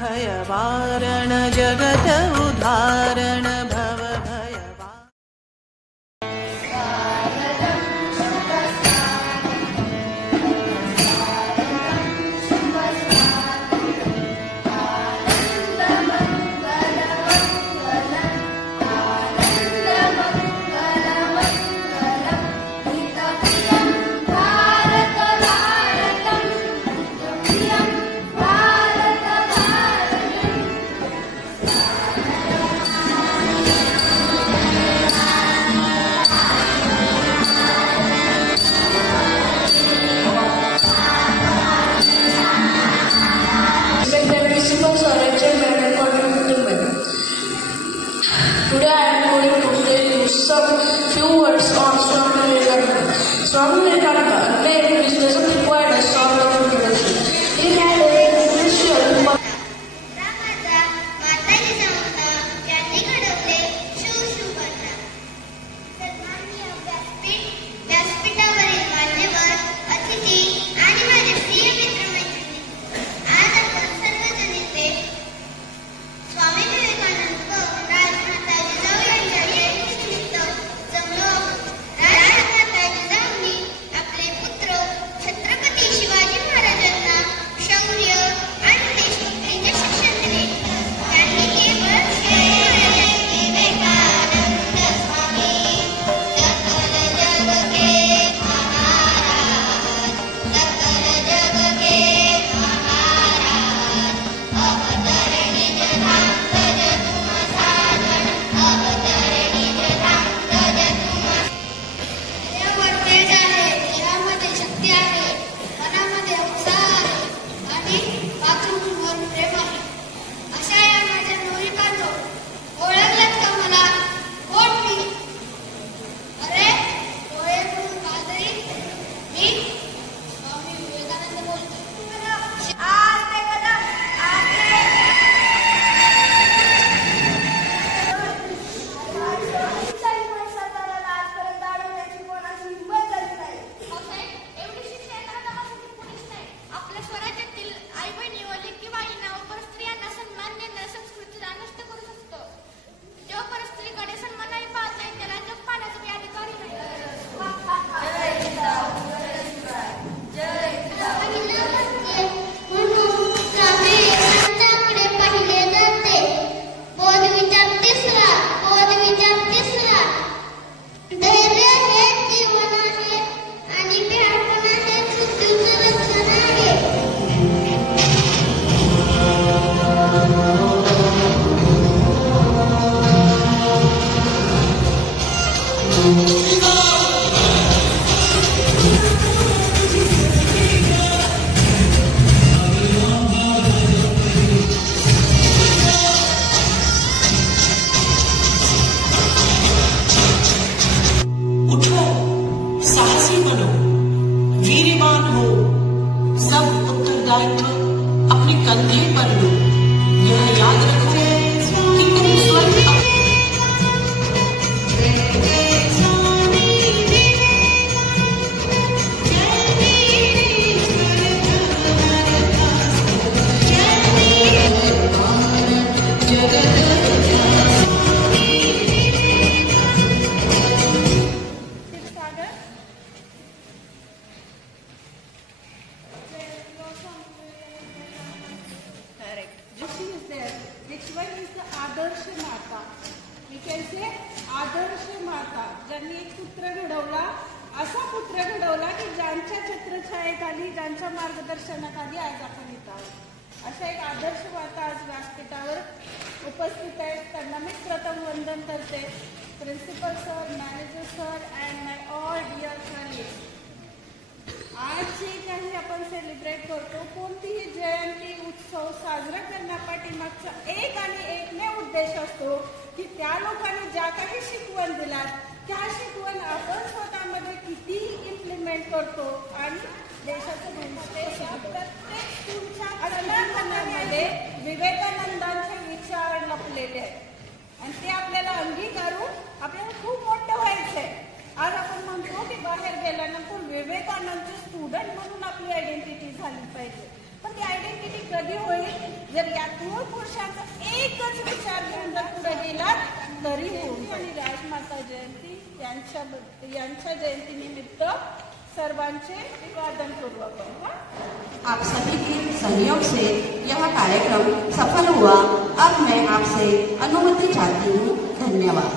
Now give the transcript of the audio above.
भयवारण जगत उदाहरण भव भयवा। Today I am going to tell you some few words on Swami Vivekananda. Swami Vivekananda, a name which doesn't require a sort of introduction. He had a crucial अपने कंधे पर low. यह याद रखो कि तुम स्वयं आदर्श माता ज्यांनी एक पुत्र घडवला, असा पुत्र घडवला की ज्यांच्या छत्रछायेखाली, ज्यांच्या मार्गदर्शनाखाली आज आपण इथं आहोत। अशा एक आदर्श माता आज व्यासपीठावर उपस्थित आहेत। त्यांना मी प्रथम वंदन करते। Principal sir, manager sir and my all dear colleagues, आज जे काही आपण सेलिब्रेट करतो, कोणतीही जयंती उत्सव साजरा करण्यापाठीमागचा एक आणि एकमेव उद्देश असतो की त्या लोकांनी ज्या काही शिकवण दिलात त्या शिकवण आपण स्वतःमध्ये किती इम्प्लिमेंट करतो आणि देशाचं भविष्य प्रत्येक स्कूलच्या अध्यापनामध्ये विवेकानंदांचे विचार लपलेले आहेत आणि ते आपल्याला अंगीकारून आपल्याला खूप मोठं व्हायचं आहे। आज आपण म्हणतो की बाहेर गेल्यानंतर विवेकानंदचे स्टुडंट म्हणून आपली आयडेंटिटी झाली पाहिजे। पण ती आयडेंटिटी कधी होईल जर या मूळ पुरुषांचा एकच विचार घेऊन जर पुढे गेलात तरी होईल. आणि राजमाता जयंती यांच्या जयंतीनिमित्त सर्वांचे अभिवादन करू आपण. आप सभी के सहयोग से यह कार्यक्रम सफल हुआ. अब मैं आपसे अनुमति चाहती हूँ. धन्यवाद.